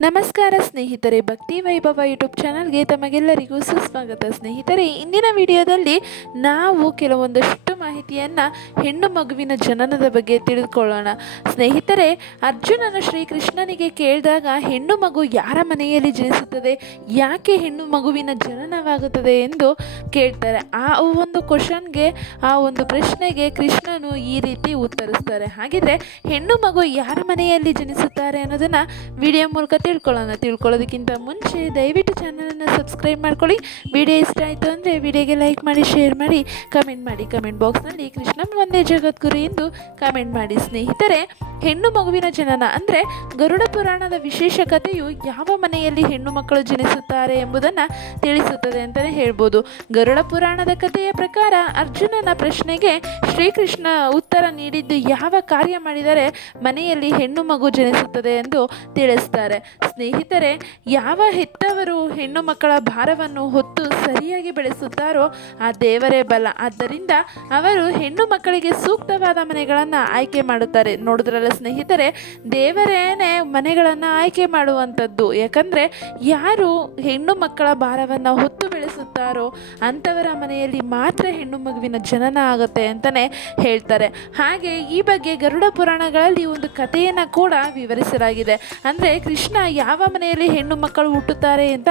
ನಮಸ್ಕಾರ ಸ್ನೇಹಿತರೆ, ಭಕ್ತಿ ವೈಭವ ಯೂಟ್ಯೂಬ್ ಚಾನಲ್ಗೆ ತಮಗೆಲ್ಲರಿಗೂ ಸುಸ್ವಾಗತ. ಸ್ನೇಹಿತರೆ, ಇಂದಿನ ವಿಡಿಯೋದಲ್ಲಿ ನಾವು ಕೆಲವೊಂದಷ್ಟು ಮಾಹಿತಿಯನ್ನು ಹೆಣ್ಣು ಮಗುವಿನ ಜನನದ ಬಗ್ಗೆ ತಿಳಿದುಕೊಳ್ಳೋಣ. ಸ್ನೇಹಿತರೆ, ಅರ್ಜುನನು ಶ್ರೀಕೃಷ್ಣನಿಗೆ ಕೇಳಿದಾಗ ಹೆಣ್ಣು ಮಗು ಯಾರ ಮನೆಯಲ್ಲಿ ಜನಿಸುತ್ತದೆ, ಯಾಕೆ ಹೆಣ್ಣು ಮಗುವಿನ ಜನನವಾಗುತ್ತದೆ ಎಂದು ಕೇಳ್ತಾರೆ. ಆ ಒಂದು ಕ್ವಶನ್ಗೆ ಆ ಒಂದು ಪ್ರಶ್ನೆಗೆ ಕೃಷ್ಣನು ಈ ರೀತಿ ಉತ್ತರಿಸ್ತಾರೆ. ಹಾಗಿದ್ರೆ, ಹೆಣ್ಣು ಮಗು ಯಾರ ಮನೆಯಲ್ಲಿ ಜನಿಸುತ್ತಾರೆ ಅನ್ನೋದನ್ನು ವಿಡಿಯೋ ಮೂಲಕ ತಿಳ್ಕೊಳ್ಳೋಣ. ತಿಳ್ಕೊಳ್ಳೋದಕ್ಕಿಂತ ಮುಂಚೆ ದಯವಿಟ್ಟು ಚಾನಲನ್ನು ಸಬ್ಸ್ಕ್ರೈಬ್ ಮಾಡ್ಕೊಳ್ಳಿ. ವಿಡಿಯೋ ಇಷ್ಟ ಆಯಿತು ಅಂದರೆ ವಿಡಿಯೋಗೆ ಲೈಕ್ ಮಾಡಿ ಶೇರ್ ಮಾಡಿ ಕಮೆಂಟ್ ಮಾಡಿ. ಕಮೆಂಟ್ ಬಾಕ್ಸ್ನಲ್ಲಿ ಕೃಷ್ಣನ್ ಒಂದೇ ಜಗದ್ಗುರು ಎಂದು ಕಮೆಂಟ್ ಮಾಡಿ ಸ್ನೇಹಿತರೆ. ಹೆಣ್ಣು ಮಗುವಿನ ಜನನ ಅಂದರೆ ಗರುಡ ಪುರಾಣದ ವಿಶೇಷ ಕಥೆಯು ಯಾವ ಮನೆಯಲ್ಲಿ ಹೆಣ್ಣು ಮಕ್ಕಳು ಜನಿಸುತ್ತಾರೆ ಎಂಬುದನ್ನು ತಿಳಿಸುತ್ತದೆ ಅಂತಲೇ ಹೇಳ್ಬೋದು. ಗರುಡ ಪುರಾಣದ ಕಥೆಯ ಪ್ರಕಾರ ಅರ್ಜುನನ ಪ್ರಶ್ನೆಗೆ ಶ್ರೀಕೃಷ್ಣ ಉತ್ತರ ನೀಡಿದ್ದು ಯಾವ ಕಾರ್ಯ ಮಾಡಿದರೆ ಮನೆಯಲ್ಲಿ ಹೆಣ್ಣು ಮಗು ಜನಿಸುತ್ತದೆ ಎಂದು ತಿಳಿಸ್ತಾರೆ. ಸ್ನೇಹಿತರೆ, ಯಾವ ಹೆತ್ತವರು ಹೆಣ್ಣು ಮಕ್ಕಳ ಭಾರವನ್ನು ಹೊತ್ತು ಸರಿಯಾಗಿ ಬೆಳೆಸುತ್ತಾರೋ ಆ ದೇವರೇ ಬಲ. ಆದ್ದರಿಂದ ಅವರು ಹೆಣ್ಣು ಮಕ್ಕಳಿಗೆ ಸೂಕ್ತವಾದ ಮನೆಗಳನ್ನು ಆಯ್ಕೆ ಮಾಡುತ್ತಾರೆ. ನೋಡಿದ್ರಲ್ಲ ಸ್ನೇಹಿತರೆ, ದೇವರೇನೆ ಮನೆಗಳನ್ನು ಆಯ್ಕೆ ಮಾಡುವಂಥದ್ದು. ಯಾಕಂದರೆ ಯಾರು ಹೆಣ್ಣು ಮಕ್ಕಳ ಭಾರವನ್ನು ಹೊತ್ತು ಬೆಳೆಸುತ್ತಾರೋ ಅಂಥವರ ಮನೆಯಲ್ಲಿ ಮಾತ್ರ ಹೆಣ್ಣು ಮಗುವಿನ ಜನನ ಆಗುತ್ತೆ ಅಂತಲೇ ಹೇಳ್ತಾರೆ. ಹಾಗೆ ಈ ಬಗ್ಗೆ ಗರುಡ ಪುರಾಣಗಳಲ್ಲಿ ಒಂದು ಕಥೆಯನ್ನು ಕೂಡ ವಿವರಿಸಲಾಗಿದೆ. ಅಂದರೆ ಕೃಷ್ಣ ಯಾವ ಮನೆಯಲ್ಲಿ ಹೆಣ್ಣು ಮಕ್ಕಳು ಹುಟ್ಟುತ್ತಾರೆ ಅಂತ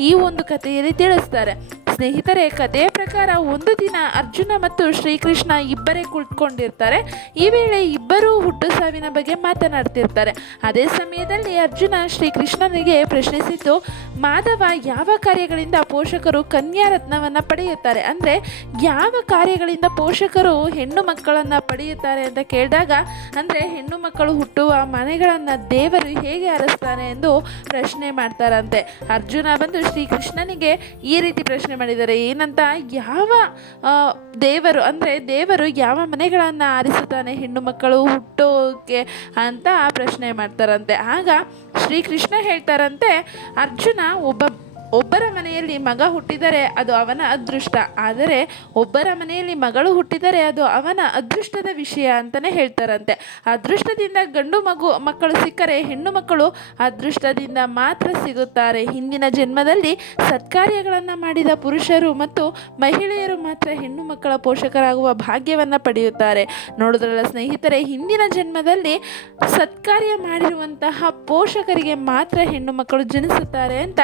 ಈ ಒಂದು ಕಥೆಯಲ್ಲಿ ತಿಳಿಸ್ತಾರೆ. ಸ್ನೇಹಿತರೆ, ಕಥೆಯ ಪ್ರಕಾರ ಒಂದು ದಿನ ಅರ್ಜುನ ಮತ್ತು ಶ್ರೀಕೃಷ್ಣ ಇಬ್ಬರೇ ಕುಳಿತುಕೊಂಡಿರ್ತಾರೆ ಈ ವೇಳೆ ಇಬ್ಬರೂ ಹುಟ್ಟು ಸಾವಿನ ಬಗ್ಗೆ ಮಾತನಾಡ್ತಿರ್ತಾರೆ. ಅದೇ ಸಮಯದಲ್ಲಿ ಅರ್ಜುನ ಶ್ರೀಕೃಷ್ಣನಿಗೆ ಪ್ರಶ್ನಿಸಿದ್ದು, ಮಾಧವ, ಯಾವ ಕಾರ್ಯಗಳಿಂದ ಪೋಷಕರು ಕನ್ಯಾ ರತ್ನವನ್ನು ಪಡೆಯುತ್ತಾರೆ? ಅಂದರೆ, ಯಾವ ಕಾರ್ಯಗಳಿಂದ ಪೋಷಕರು ಹೆಣ್ಣು ಮಕ್ಕಳನ್ನು ಪಡೆಯುತ್ತಾರೆ ಅಂತ ಕೇಳಿದಾಗ, ಅಂದರೆ ಹೆಣ್ಣು ಮಕ್ಕಳು ಹುಟ್ಟುವ ಮನೆಗಳನ್ನು ದೇವರು ಹೇಗೆ ಅರಸ್ತಾನೆ ಎಂದು ಪ್ರಶ್ನೆ ಮಾಡ್ತಾರಂತೆ. ಅರ್ಜುನ ಬಂದು ಶ್ರೀಕೃಷ್ಣನಿಗೆ ಈ ರೀತಿ ಪ್ರಶ್ನೆ ಮಾಡಿದ್ದಾರೆ ಏನಂತ? ಯಾವ ದೇವರು, ಅಂದರೆ ದೇವರು ಯಾವ ಮನೆಗಳನ್ನು ಆರಿಸುತ್ತಾನೆ? ಹೆಣ್ಣು ಮಕ್ಕಳು ಹುಟ್ಟೋಕೆ ಅಂತ ಪ್ರಶ್ನೆ ಮಾಡ್ತಾರಂತೆ. ಆಗ ಶ್ರೀಕೃಷ್ಣ ಹೇಳ್ತಾರಂತೆ, ಅರ್ಜುನ ಒಬ್ಬ ಒಬ್ಬರ ಮನೆಯಲ್ಲಿ ಮಗ ಹುಟ್ಟಿದರೆ ಅದು ಅವನ ಅದೃಷ್ಟ. ಆದರೆ ಒಬ್ಬರ ಮನೆಯಲ್ಲಿ ಮಗಳು ಹುಟ್ಟಿದರೆ ಅದು ಅವನ ಅದೃಷ್ಟದ ವಿಷಯ ಅಂತಲೇ ಹೇಳ್ತಾರಂತೆ. ಅದೃಷ್ಟದಿಂದ ಗಂಡು ಮಗು, ಮಕ್ಕಳು ಸಿಕ್ಕರೆ ಹೆಣ್ಣು ಮಕ್ಕಳು ಅದೃಷ್ಟದಿಂದ ಮಾತ್ರ ಸಿಗುತ್ತಾರೆ. ಹಿಂದಿನ ಜನ್ಮದಲ್ಲಿ ಸತ್ಕಾರ್ಯಗಳನ್ನು ಮಾಡಿದ ಪುರುಷರು ಮತ್ತು ಮಹಿಳೆಯರು ಮಾತ್ರ ಹೆಣ್ಣು ಮಕ್ಕಳ ಪೋಷಕರಾಗುವ ಭಾಗ್ಯವನ್ನು ಪಡೆಯುತ್ತಾರೆ. ನೋಡಿದ್ರಲ್ಲ ಸ್ನೇಹಿತರೆ, ಹಿಂದಿನ ಜನ್ಮದಲ್ಲಿ ಸತ್ಕಾರ್ಯ ಮಾಡಿರುವಂತಹ ಪೋಷಕರಿಗೆ ಮಾತ್ರ ಹೆಣ್ಣು ಮಕ್ಕಳು ಜನಿಸುತ್ತಾರೆ ಅಂತ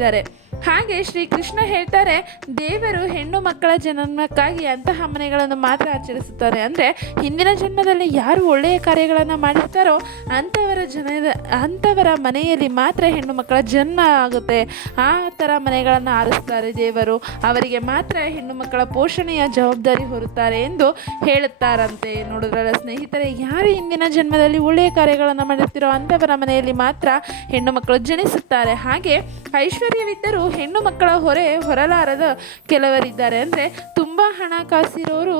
ಹೇಳಿದ್ದಾರೆ ಹಾಗೆ ಶ್ರೀಕೃಷ್ಣ ಹೇಳ್ತಾರೆ, ದೇವರು ಹೆಣ್ಣು ಮಕ್ಕಳ ಜನನಕ್ಕಾಗಿ ಅಂತಹ ಮನೆಗಳನ್ನು ಮಾತ್ರ ಆಚರಿಸುತ್ತಾರೆ. ಅಂದರೆ ಹಿಂದಿನ ಜನ್ಮದಲ್ಲಿ ಯಾರು ಒಳ್ಳೆಯ ಕಾರ್ಯಗಳನ್ನು ಮಾಡಿರ್ತಾರೋ ಅಂಥವರ ಜನದ ಅಂಥವರ ಮನೆಯಲ್ಲಿ ಮಾತ್ರ ಹೆಣ್ಣು ಮಕ್ಕಳ ಜನ್ಮ ಆಗುತ್ತೆ. ಆ ಥರ ಮನೆಗಳನ್ನು ಆರಿಸ್ತಾರೆ ದೇವರು. ಅವರಿಗೆ ಮಾತ್ರ ಹೆಣ್ಣು ಮಕ್ಕಳ ಪೋಷಣೆಯ ಜವಾಬ್ದಾರಿ ಹೊರುತ್ತಾರೆ ಎಂದು ಹೇಳುತ್ತಾರಂತೆ. ನೋಡಿದ್ರಲ್ಲ ಸ್ನೇಹಿತರೆ, ಯಾರು ಹಿಂದಿನ ಜನ್ಮದಲ್ಲಿ ಒಳ್ಳೆಯ ಕಾರ್ಯಗಳನ್ನು ಮಾಡುತ್ತಿರೋ ಅಂಥವರ ಮನೆಯಲ್ಲಿ ಮಾತ್ರ ಹೆಣ್ಣು ಮಕ್ಕಳು ಜನಿಸುತ್ತಾರೆ. ಹಾಗೆ ಐಶ್ವರ್ಯವಿದ್ದರೂ ಹೆಣ್ಣು ಮಕ್ಕಳ ಹೊರೆ ಹೊರಲಾರದ ಕೆಲವರಿದ್ದಾರೆ. ಅಂದರೆ ತುಂಬ ಹಣ ಕಾಸಿರೋರು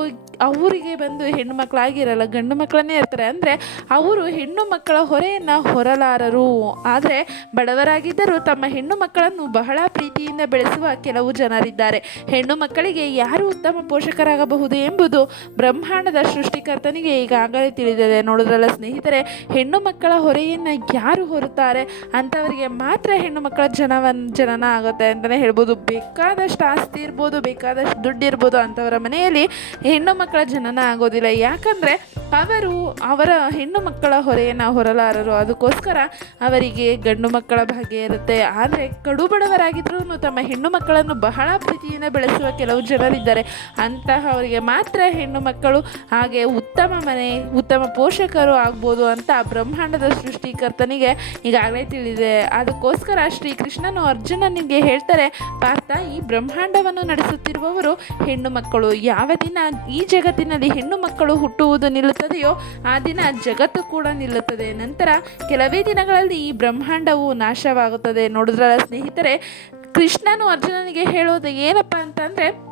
ಅವರಿಗೆ ಬಂದು ಹೆಣ್ಣು ಮಕ್ಕಳಾಗಿರಲ್ಲ, ಗಂಡು ಮಕ್ಕಳನ್ನೇ ಇರ್ತಾರೆ. ಅಂದರೆ ಅವರು ಹೆಣ್ಣು ಮಕ್ಕಳ ಹೊರೆಯನ್ನು ಹೊರಲಾರರು. ಆದರೆ ಬಡವರಾಗಿದ್ದರೂ ತಮ್ಮ ಹೆಣ್ಣು ಮಕ್ಕಳನ್ನು ಬಹಳ ಪ್ರೀತಿಯಿಂದ ಬೆಳೆಸುವ ಕೆಲವು ಜನರಿದ್ದಾರೆ. ಹೆಣ್ಣು ಮಕ್ಕಳಿಗೆ ಯಾರು ಉತ್ತಮ ಪೋಷಕರಾಗಬಹುದು ಎಂಬುದು ಬ್ರಹ್ಮಾಂಡದ ಸೃಷ್ಟಿಕರ್ತನಿಗೆ ಈಗಾಗಲೇ ತಿಳಿದಿದೆ. ನೋಡೋದ್ರಲ್ಲ ಸ್ನೇಹಿತರೆ, ಹೆಣ್ಣು ಮಕ್ಕಳ ಹೊರೆಯನ್ನು ಯಾರು ಹೊರುತ್ತಾರೆ? ಅಂಥವರಿಗೆ ಮಾತ್ರ ಹೆಣ್ಣು ಮಕ್ಕಳ ಜನವನ್, ಜನನ ಆಗುತ್ತೆ ಅಂತಲೇ ಹೇಳ್ಬೋದು. ಬೇಕಾದಷ್ಟು ಆಸ್ತಿ ಇರ್ಬೋದು, ಬೇಕಾದಷ್ಟು ದುಡ್ಡು ಇರ್ಬೋದು ಅಂಥವರ ಮನೆಯಲ್ಲಿ ಹೆಣ್ಣು ಮಕ್ಕಳ ಜನನ ಆಗೋದಿಲ್ಲ. ಯಾಕಂದರೆ ಅವರು ಅವರ ಹೆಣ್ಣು ಮಕ್ಕಳ ಹೊರೆಯನ್ನು ಹೊರಲಾರರು. ಅದಕ್ಕೋಸ್ಕರ ಅವರಿಗೆ ಗಂಡು ಮಕ್ಕಳ ಭಾಗ್ಯ ಇರುತ್ತೆ. ಆದರೆ ಕಡು ಬಡವರಾಗಿದ್ರೂ ತಮ್ಮ ಹೆಣ್ಣು ಮಕ್ಕಳನ್ನು ಬಹಳ ಪ್ರೀತಿಯಿಂದ ಬೆಳೆಸುವ ಕೆಲವು ಜನರಿದ್ದಾರೆ. ಅಂತಹವರಿಗೆ ಮಾತ್ರ ಹೆಣ್ಣು ಮಕ್ಕಳು ಹಾಗೆ ಉತ್ತಮ ಮನೆ, ಉತ್ತಮ ಪೋಷಕರು ಆಗ್ಬೋದು ಅಂತ ಬ್ರಹ್ಮಾಂಡದ ಸೃಷ್ಟಿಕರ್ತನಿಗೆ ಈಗಾಗಲೇ ತಿಳಿದಿದೆ. ಅದಕ್ಕೋಸ್ಕರ ಶ್ರೀಕೃಷ್ಣನು ಅರ್ಜುನನಿಗೆ ಹೇಳ್ತಾರೆ, ಪಾರ್ಥ, ಈ ಬ್ರಹ್ಮಾಂಡವನ್ನು ನಡೆಸುತ್ತಿರುವವರು ಹೆಣ್ಣು ಮಕ್ಕಳು. ಯಾವ ದಿನ ಈ ಜಗತ್ತಿನಲ್ಲಿ ಹೆಣ್ಣು ಮಕ್ಕಳು ಹುಟ್ಟುವುದು ನಿಲ್ಲುತ್ತದೆಯೋ, ಆ ದಿನ ಜಗತ್ತು ಕೂಡ ನಿಲ್ಲುತ್ತದೆ. ನಂತರ ಕೆಲವೇ ದಿನಗಳಲ್ಲಿ ಈ ಬ್ರಹ್ಮಾಂಡವು ನಾಶವಾಗುತ್ತದೆ. ನೋಡಿದ್ರಲ್ಲ ಸ್ನೇಹಿತರೆ, ಕೃಷ್ಣನು ಅರ್ಜುನನಿಗೆ ಹೇಳೋದು ಏನಪ್ಪ ಅಂತಂದರೆ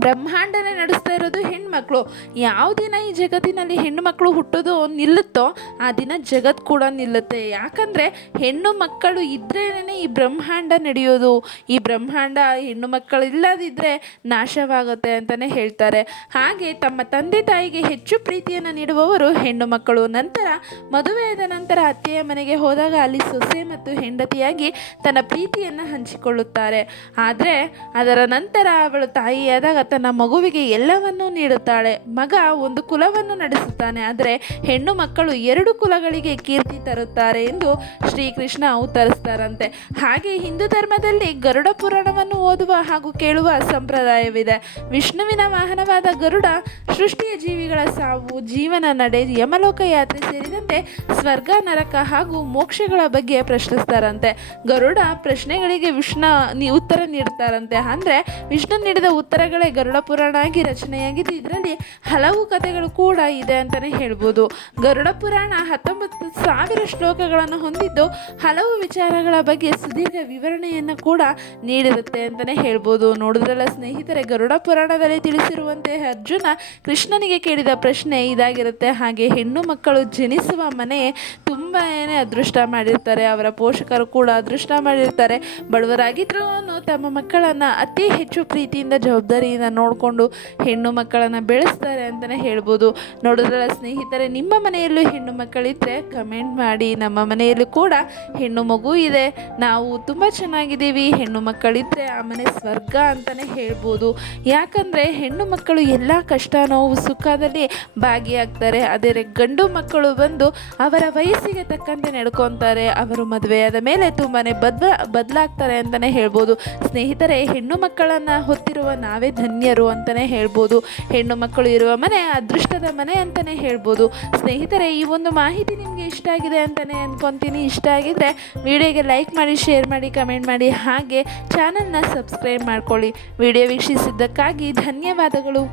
ಬ್ರಹ್ಮಾಂಡನೇ ನಡೆಸ್ತಾ ಇರೋದು ಹೆಣ್ಮಕ್ಳು. ಯಾವ ದಿನ ಈ ಜಗತ್ತಿನಲ್ಲಿ ಹೆಣ್ಣು ಮಕ್ಕಳು ಹುಟ್ಟೋದು ನಿಲ್ಲುತ್ತೋ, ಆ ದಿನ ಜಗತ್ತು ಕೂಡ ನಿಲ್ಲುತ್ತೆ. ಯಾಕಂದರೆ ಹೆಣ್ಣು ಮಕ್ಕಳು ಇದ್ರೇನೆ ಈ ಬ್ರಹ್ಮಾಂಡ ನಡೆಯೋದು. ಈ ಬ್ರಹ್ಮಾಂಡ ಹೆಣ್ಣು ಮಕ್ಕಳು ಇಲ್ಲದಿದ್ದರೆ ನಾಶವಾಗುತ್ತೆ ಅಂತಲೇ ಹೇಳ್ತಾರೆ. ಹಾಗೆ ತಮ್ಮ ತಂದೆ ತಾಯಿಗೆ ಹೆಚ್ಚು ಪ್ರೀತಿಯನ್ನು ನೀಡುವವರು ಹೆಣ್ಣು ಮಕ್ಕಳು. ನಂತರ, ಮದುವೆಯಾದ ನಂತರ ಅತ್ತೆಯ ಮನೆಗೆ ಹೋದಾಗ ಅಲ್ಲಿ ಸೊಸೆ ಮತ್ತು ಹೆಂಡತಿಯಾಗಿ ತನ್ನ ಪ್ರೀತಿಯನ್ನು ಹಂಚಿಕೊಳ್ಳುತ್ತಾರೆ. ಆದರೆ, ಅದರ ನಂತರ ಅವಳು ತಾಯಿಯಾದಾಗ ತನ್ನ ಮಗುವಿಗೆ ಎಲ್ಲವನ್ನೂ ನೀಡುತ್ತಾಳೆ. ಮಗ ಒಂದು ಕುಲವನ್ನು ನಡೆಸುತ್ತಾನೆ. ಆದರೆ ಹೆಣ್ಣು ಮಕ್ಕಳು ಎರಡು ಕುಲಗಳಿಗೆ ಕೀರ್ತಿ ತರುತ್ತಾರೆ ಎಂದು ಶ್ರೀಕೃಷ್ಣ ಉತ್ತರಿಸ್ತಾರಂತೆ. ಹಾಗೆ ಹಿಂದೂ ಧರ್ಮದಲ್ಲಿ ಗರುಡ ಪುರಾಣವನ್ನು ಓದುವ ಹಾಗೂ ಕೇಳುವ ಸಂಪ್ರದಾಯವಿದೆ. ವಿಷ್ಣುವಿನ ವಾಹನವಾದ ಗರುಡ ಸೃಷ್ಟಿಯ ಜೀವಿಗಳ ಸಾವು, ಜೀವನ ನಡೆ, ಯಮಲೋಕ ಯಾತ್ರೆ ಸೇರಿದಂತೆ ಸ್ವರ್ಗ, ನರಕ ಹಾಗೂ ಮೋಕ್ಷಗಳ ಬಗ್ಗೆ ಪ್ರಶ್ನಿಸ್ತಾರಂತೆ. ಗರುಡ ಪ್ರಶ್ನೆಗಳಿಗೆ ವಿಷ್ಣು ಉತ್ತರ ನೀಡುತ್ತಾರಂತೆ ಅಂದರೆ ವಿಷ್ಣು ನೀಡಿದ ಉತ್ತರಗಳೇ ಗರುಡ ಪುರಾಣ ಆಗಿ ರಚನೆಯಾಗಿದ್ದು ಇದರಲ್ಲಿ ಹಲವು ಕಥೆಗಳು ಕೂಡ ಇದೆ ಅಂತಲೇ ಹೇಳ್ಬೋದು. ಗರುಡ ಪುರಾಣ ಹತ್ತೊಂಬತ್ತು ಸಾವಿರ ಶ್ಲೋಕಗಳನ್ನು ಹೊಂದಿದ್ದು ಹಲವು ವಿಚಾರಗಳ ಬಗ್ಗೆ ಸುದೀರ್ಘ ವಿವರಣೆಯನ್ನು ಕೂಡ ನೀಡಿರುತ್ತೆ ಅಂತಲೇ ಹೇಳ್ಬೋದು. ನೋಡಿದ್ರಲ್ಲ ಸ್ನೇಹಿತರೆ, ಗರುಡ ಪುರಾಣದಲ್ಲಿ ತಿಳಿಸಿರುವಂತೆ ಅರ್ಜುನ ಕೃಷ್ಣನಿಗೆ ಕೇಳಿದ ಪ್ರಶ್ನೆ ಇದಾಗಿರುತ್ತೆ. ಹಾಗೆ ಹೆಣ್ಣು ಮಕ್ಕಳು ಜನಿಸುವ ಮನೆ ತುಂಬಾ ಅದೃಷ್ಟ ಮಾಡಿರ್ತಾರೆ. ಅವರ ಪೋಷಕರು ಕೂಡ ಅದೃಷ್ಟ ಮಾಡಿರ್ತಾರೆ. ಬಡವರಾಗಿದ್ರೂ ತಮ್ಮ ಮಕ್ಕಳನ್ನು ಅತಿ ಹೆಚ್ಚು ಪ್ರೀತಿಯಿಂದ ಜವಾಬ್ದಾರಿಯಿಂದ ನೋಡಿಕೊಂಡು ಹೆಣ್ಣು ಮಕ್ಕಳನ್ನು ಬೆಳೆಸ್ತಾರೆ ಅಂತಲೇ ಹೇಳ್ಬೋದು. ನೋಡಿದ್ರಲ್ಲ ಸ್ನೇಹಿತರೆ, ನಿಮ್ಮ ಮನೆಯಲ್ಲೂ ಹೆಣ್ಣು ಮಕ್ಕಳಿದ್ದರೆ ಕಮೆಂಟ್ ಮಾಡಿ. ನಮ್ಮ ಮನೆಯಲ್ಲೂ ಕೂಡ ಹೆಣ್ಣು ಮಗು ಇದೆ. ನಾವು ತುಂಬ ಚೆನ್ನಾಗಿದ್ದೀವಿ. ಹೆಣ್ಣು ಮಕ್ಕಳಿದ್ದರೆ ಆ ಮನೆ ಸ್ವರ್ಗ ಅಂತಲೇ ಹೇಳ್ಬೋದು. ಯಾಕಂದರೆ ಹೆಣ್ಣು ಮಕ್ಕಳು ಎಲ್ಲ ಕಷ್ಟ, ನೋವು, ಸುಖದಲ್ಲಿ ಭಾಗಿಯಾಗ್ತಾರೆ. ಅದೇ ಗಂಡು ಮಕ್ಕಳು ಬಂದು ಅವರ ವಯಸ್ಸಿಗೆ ತಕ್ಕಂತೆ ನಡ್ಕೊತಾರೆ. ಅವರು ಮದುವೆಯಾದ ಮೇಲೆ ತುಂಬಾ ಬದ್ಲ ಬದಲಾಗ್ತಾರೆ ಅಂತಲೇ ಹೇಳ್ಬೋದು. ಸ್ನೇಹಿತರೆ, ಹೆಣ್ಣು ಮಕ್ಕಳನ್ನು ಹೊತ್ತಿರುವ ನಾವೇ ಧನ್ಯರು ಅಂತಲೇ ಹೇಳ್ಬೋದು. ಹೆಣ್ಣು ಮಕ್ಕಳು ಇರುವ ಮನೆ ಅದೃಷ್ಟದ ಮನೆ ಅಂತಲೇ ಹೇಳ್ಬೋದು. ಸ್ನೇಹಿತರೆ, ಈ ಒಂದು ಮಾಹಿತಿ ನಿಮಗೆ ಇಷ್ಟ ಆಗಿದೆ ಅಂತಲೇ ಅಂದ್ಕೊತೀನಿ ಇಷ್ಟ ಆಗಿದ್ದರೆ ವಿಡಿಯೋಗೆ ಲೈಕ್ ಮಾಡಿ, ಶೇರ್ ಮಾಡಿ, ಕಮೆಂಟ್ ಮಾಡಿ. ಹಾಗೆ ಚಾನಲ್ನ ಸಬ್ಸ್ಕ್ರೈಬ್ ಮಾಡ್ಕೊಳ್ಳಿ. ವಿಡಿಯೋ ವೀಕ್ಷಿಸಿದ್ದಕ್ಕಾಗಿ ಧನ್ಯವಾದಗಳು.